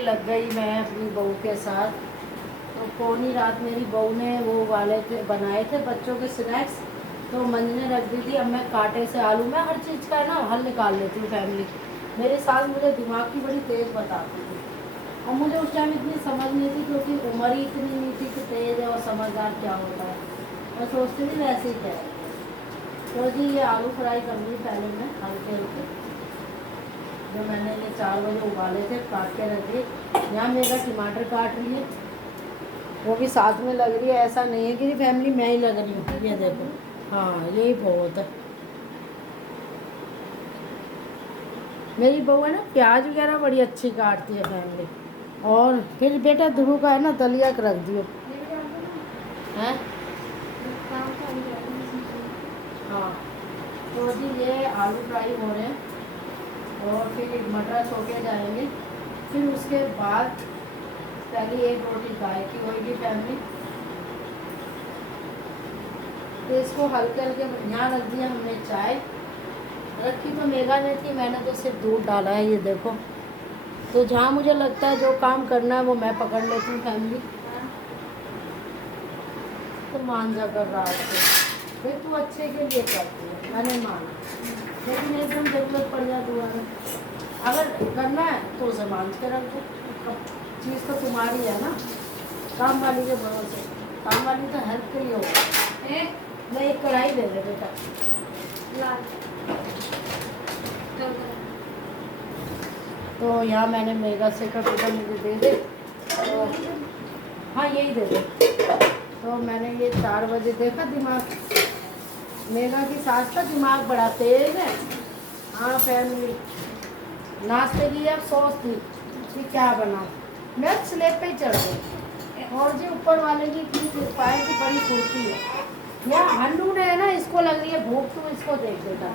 लिए लग गई मैं अपनी बहू के साथ। तो पौनी रात मेरी बहू ने वो वाले थे बनाए थे बच्चों के स्नैक्स, तो मंज ने रख दी थी। अब मैं कांटे से आलू, मैं हर चीज़ का ना हल निकाल लेती हूँ फैमिली। मेरे सास मुझे दिमाग की बड़ी तेज़ बताती थी, और मुझे उस टाइम इतनी समझ नहीं थी, क्योंकि उम्र ही इतनी नहीं थी कि तेज़ है और समझदार क्या होता है। मैं सोचती थी वैसे ही क्या है। तो जी ये आलू फ्राई कर ली पहले मैं हल्के हल्के, जो मैंने ये 4 बजे उबाले थे काट के रख दिए। यहाँ मेरा टमाटर काट रही है, वो भी साथ में लग रही है। ऐसा नहीं है कि फैमिली मैं ही लग रही हूँ, ये देखो। हाँ यही बहुत है। मेरी बहू है ना प्याज वगैरह बड़ी अच्छी काटती है फैमिली। और फिर बेटा ध्रुव का है ना दलिया रख दियो है। हाँ तो जी ये आलू फ्राई हो रहे हैं, और फिर मटर छोके जाएंगे। फिर उसके बाद पहले एक रोटी गाय की होगी फैमिली। तो इसको हल्के हल्के यहाँ रख दिया हमने। चाय रखी तो मेघा ने थी, मैंने तो सिर्फ दूध डाला है, ये देखो। तो जहाँ मुझे लगता है जो काम करना है वो मैं पकड़ लेती हूँ फैमिली। तो मान जा कर रहा है फिर तू अच्छे के लिए करती है, मैंने माना। लेकिन एकदम ज़रूरत पड़ जाए दोबारा, अगर करना है तो उसे मान के रख दो। चीज़ तो तुम्हारी है ना, काम वाली के भरोसे। काम वाली तो हेल्प के लिए होगा। मैं एक कढ़ाई दे दे बेटा। तो यहाँ मैंने मेगा से का बेटा मुझे दे दे, तो हाँ यही दे दे। तो मैंने ये 4 बजे देखा दिमाग, मेगा की सास का दिमाग बड़ा तेज है। हाँ फैमिली, नाश्ते की अब सोचती कि क्या बनाऊँ, मैं स्लेब पे ही चढ़ गई। और जी ऊपर वाले की इतनी कृपा है कि बड़ी फुर्ती है। या हन्नू ने है ना, इसको लग रही है भूख, तो इसको देख देगा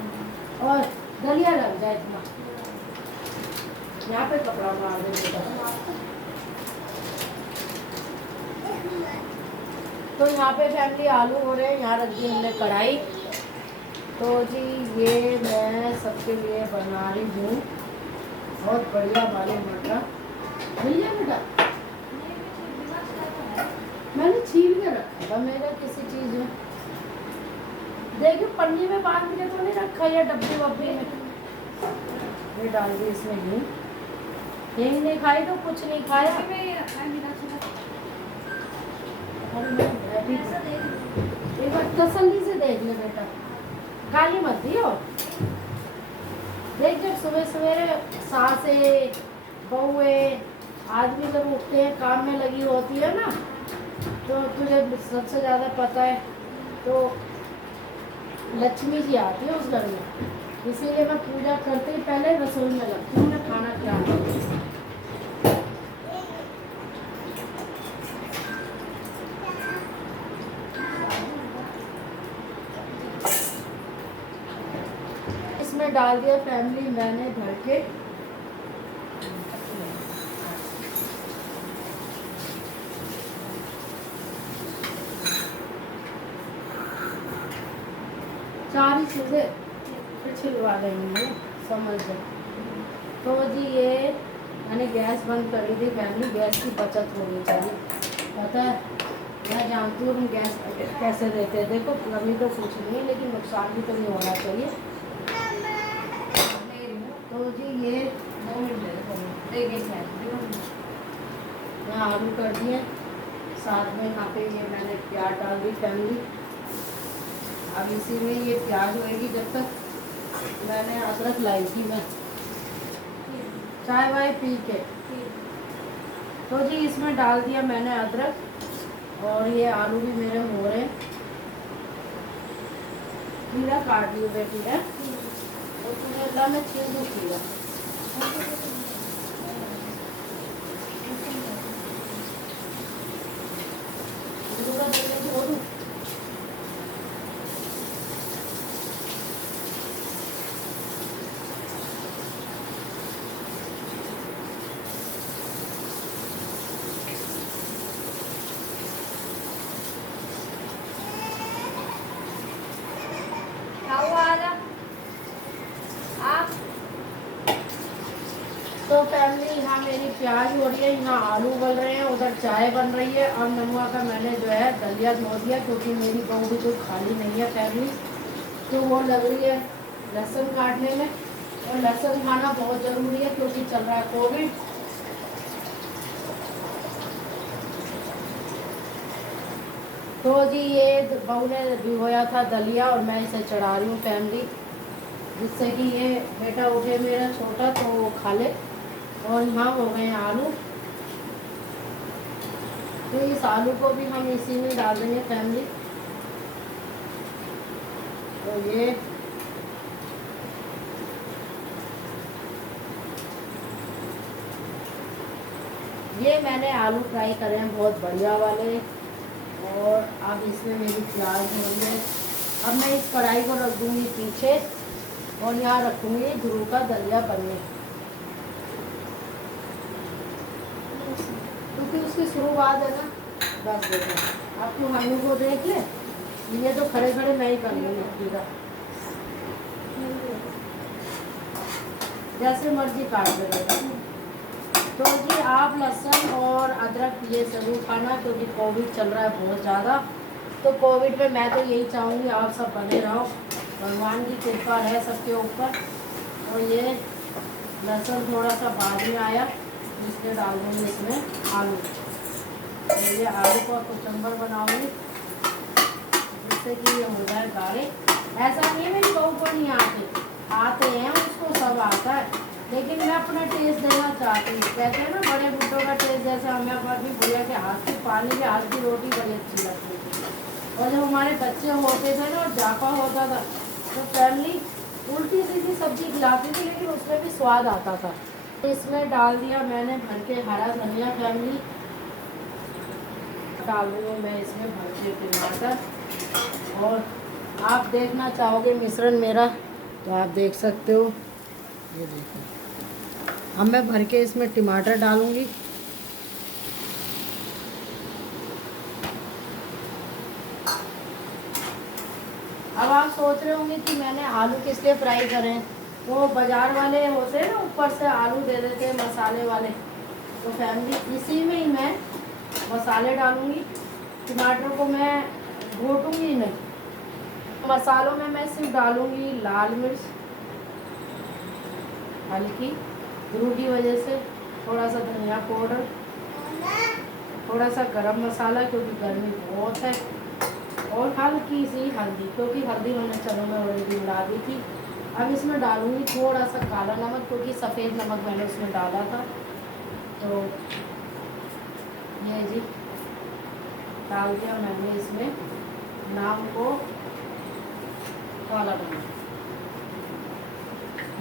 और दलिया लग जाए इतना। यहाँ पे कपड़ा मार देगा। तो यहाँ पे फैमिली आलू हो रहे हैं, यहाँ रख दी हमने कढ़ाई। तो जी ये मैं सबके लिए बना रही हूँ बहुत बढ़िया वाले मटर। भैया बेटा मैंने छील के रखा था मेरा किसी चीज़ में, देखिए पन्नी में बांध के तो नहीं रखा, या डब्बी वब्बी में। ये डाल दी इसमें हींग नहीं खाई तो कुछ नहीं खाया। एक बार तसल्ली से देख ले बेटा, काली मत दियो। देख जब सुबह सवेरे सासे बहुए आदमी जब उठते हैं काम में लगी होती है ना, तो तुझे सबसे ज़्यादा पता है तो लक्ष्मी जी आती है उस घर में। इसीलिए मैं पूजा करते ही पहले रसोई में लगती हूँ, मैं खाना खिलाती हूँ। इसमें डाल दिया फैमिली मैंने भर के 4 ही चीज़ें, फिर छिलवा लेंगे समझ जाए। तो जी ये मैंने गैस बंद कर ली थी फैमिली, गैस की बचत होनी चाहिए। पता है मैं जानती हूँ हम गैस कैसे देते हैं, देखो कमी तो कुछ नहीं है लेकिन नुकसान भी तो नहीं होना चाहिए। तो जी ये यहाँ आलू कर दिए, साथ में यहाँ पे ये मैंने प्याज डाल दी फैमिली। अब इसी में ये प्याज होएगी जब तक। मैंने अदरक लाई थी मैं चाय वाय पी के, तो जी इसमें डाल दिया मैंने अदरक। और ये आलू भी मेरे हो रहे हैं। खीरा काट दियो बेटी है, तो तुम्हें अल्लाह में छील दूँ खीरा। प्याज हो रही है, यहाँ आलू उबल रहे हैं, उधर चाय बन रही है। और नमुआ का मैंने जो है दलिया धो दिया, क्योंकि मेरी बहू भी कुछ खाली नहीं है फैमिली, तो वो लग रही है लहसुन काटने में। और लहसुन खाना बहुत ज़रूरी है क्योंकि चल रहा है कोविड। तो जी ये बहू ने भिगोया था दलिया और मैं इसे चढ़ा रही हूँ फैमिली, जिससे कि ये बेटा उठे मेरा छोटा तो वो खा ले। और यहाँ हो गए आलू, तो इस आलू को भी हम इसी में डाल देंगे फैमिली। तो ये मैंने आलू फ्राई करे हैं बहुत बढ़िया वाले। और अब इसमें मेरी प्याज हो रही है। अब मैं इस कढ़ाई को रख दूँगी पीछे और यहाँ रखूँगी ध्रुव का दलिया बनने, क्योंकि उसकी शुरुआत है ना। बस देखो आप क्यों मम्मी को देख ले, ये तो खड़े खड़े मैं ही कर लूँगी, जैसे मर्जी काट देगा। तो जी आप लहसुन और अदरक ये ज़रूर खाना, क्योंकि कोविड चल रहा है बहुत ज़्यादा। तो कोविड में मैं तो यही चाहूँगी आप सब बने रहो, भगवान की कृपा है सबके ऊपर। और ये लहसुन थोड़ा सा बाद में आया, इसलिए डाल दूँगी इसमें आलू। तो ये आलू को कुचम्बर बनाऊँगी, जिससे कि ये हो जाए गाढ़े। ऐसा नहीं है मेरी बहू को नहीं आते हैं, उसको सब आता है, लेकिन मैं अपना टेस्ट देना चाहती हूँ। कहते हैं ना बड़े बुड्ढों का टेस्ट, जैसे हमें अपनी भैया के हाथ की पानी के हाथ की रोटी बड़ी अच्छी लगती थी। और जब हमारे बच्चे होते थे ना और जापा होता था, तो फैमिली उल्टी सीधी सब्जी खिलाती थी, लेकिन उसमें भी स्वाद आता था। इसमें डाल दिया मैंने भर के हरा धनिया फैमिली, डाल रही हूँ मैं इसमें भर के टमाटर। और आप देखना चाहोगे मिश्रण मेरा तो आप देख सकते हो, ये देखो। अब मैं भर के इसमें टमाटर डालूंगी। अब आप सोच रहे होंगे कि मैंने आलू किस लिए फ्राई करें। वो बाज़ार वाले होते हैं ना, ऊपर से आलू दे देते हैं मसाले वाले, तो फैमिली इसी में ही मैं मसाले डालूंगी। टमाटर को मैं घोटूंगी नहीं, मसालों में मैं सिर्फ डालूंगी लाल मिर्च हल्की ध्रुव की वजह से, थोड़ा सा धनिया पाउडर, थोड़ा सा गरम मसाला क्योंकि गर्मी बहुत है, और हल्की सी हल्दी, क्योंकि हल्दी मैंने चनों में ऑलरेडी मिला दी थी। अब इसमें डालूंगी थोड़ा सा काला नमक, क्योंकि सफ़ेद नमक मैंने उसमें डाला था। तो ये जी डाल दिया मैंने इसमें नाम को काला नमक।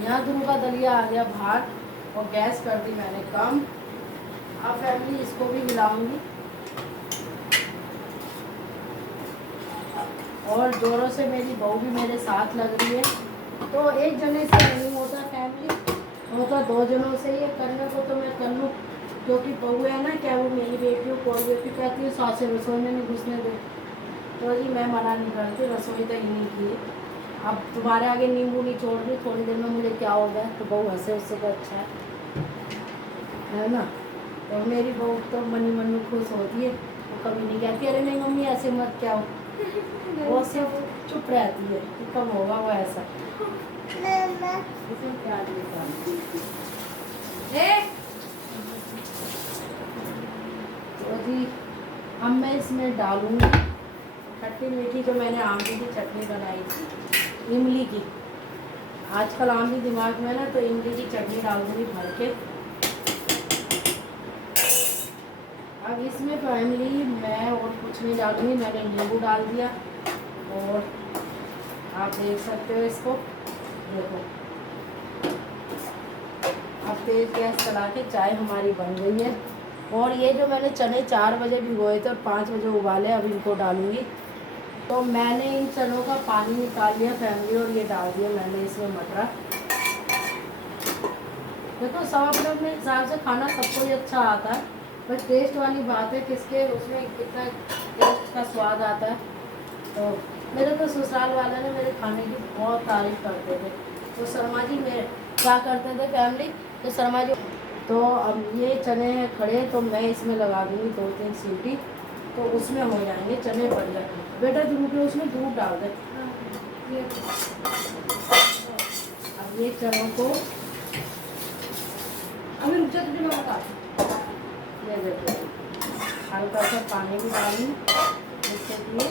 यहाँ ध्रुव का दलिया आ गया बाहर और गैस कर दी मैंने कम। अब फैमिली इसको भी मिलाऊंगी और जोरों से मेरी बहू भी मेरे साथ लग रही है। तो एक जने से नहीं होता फैमिली, होता दो जनों से। ये करने को तो मैं कर लूँ, क्योंकि बहू है ना, क्या वो मेरी बेटी हो, कोई बेटी कहती है सास से रसोई में नहीं घुसने दे। तो जी मैं मना नहीं करती, रसोई तो ही नहीं की। अब तुम्हारे आगे नींबू नहीं छोड़ रही, थोड़ी देर में मुझे क्या हो गया। तो बहू हंसे, उससे तो अच्छा है ना। तो मेरी बहू तो मनी मन खुश होती है, वो कभी नहीं कहती अरे नहीं मम्मी ऐसे मत क्या हो, वो सिर्फ चुप रहती है कि कब होगा वो ऐसा। इसमें प्याज तो जी अब मैं इसमें डालूंगी खट्टी मीठी, जो मैंने आमली की चटनी बनाई थी, इमली की। आजकल आमली दिमाग में ना, तो इमली की चटनी डाल दूँगी भर के। अब इसमें फैमिली मैं और कुछ नहीं डालूँगी, मैंने नींबू डाल दिया। और आप देख सकते हो इसको, देखो अब तेज़ गैस चला के चाय हमारी बन गई है। और ये जो मैंने चने 4 बजे भिगोए थे और 5 बजे उबाले, अब इनको डालूँगी। तो मैंने इन चनों का पानी निकाल लिया फैमिली, और ये डाल दिया मैंने इसमें मटर। देखो सब अपने अपने हिसाब से खाना सबको ही अच्छा आता है, बस टेस्ट वाली बात है किसके उसमें कितना टेस्ट का स्वाद आता है। तो मेरे तो ससुराल वाले ने मेरे खाने की बहुत तारीफ करते थे। तो शर्मा जी मेरे क्या करते थे फैमिली, तो शर्मा जी तो अब ये चने खड़े तो मैं इसमें लगा दूँगी 2-3 सीटी, तो उसमें हो जाएंगे चने बढ़िया। बेटा दूध में उसमें दूध डाल दे। अब ये चनों को अभी रुक जा, तुझे मैं बता, ये देखो हल्का सा पानी भी डालूँ इसके लिए।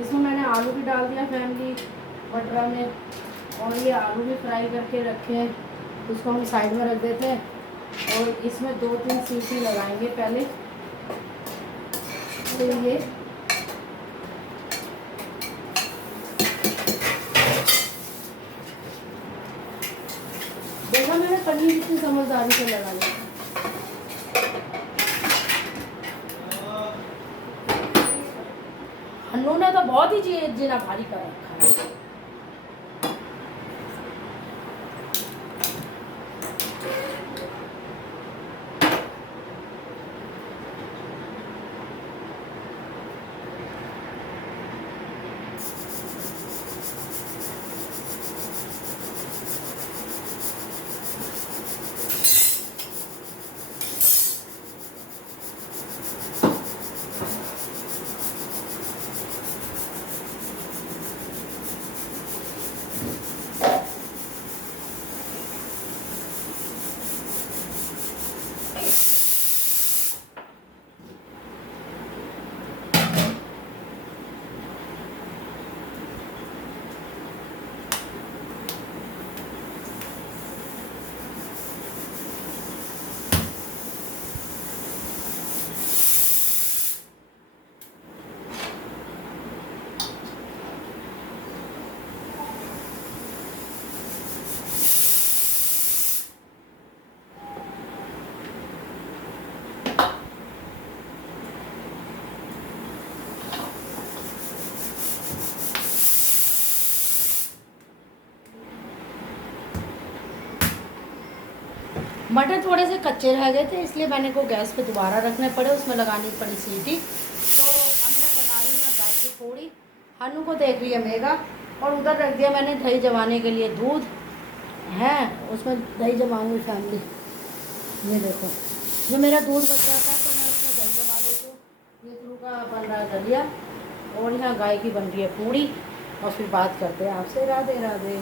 इसमें मैंने आलू भी डाल दिया फैमिली बटरा में, और ये आलू भी फ्राई करके रखे हैं, उसको हम साइड में रख देते हैं। और इसमें 2-3 सीटी लगाएंगे पहले। तो ये देखा मैंने पनीर कितनी समझदारी से लगाई। हन्नू ने तो बहुत ही जीना भारी कर रखा है। मटर थोड़े से कच्चे रह गए थे, इसलिए मैंने को गैस पे दोबारा रखने पड़े, उसमें लगानी पड़ी सीटी। तो अब मैं बना रही हूँ गाय की थोड़ी, हनु को देख रही है मेगा, और उधर रख दिया मैंने दही जमाने के लिए दूध है, उसमें दही जमाऊँगी फैमिली। ये देखो जो मेरा दूध बच जाता है तो मैं उसमें दही जमा देती हूँ। ये शुरू का बन रहा है दलिया, और यहाँ गाय की बन रही है पूड़ी। और फिर बात करते हैं आपसे। राधे राधे।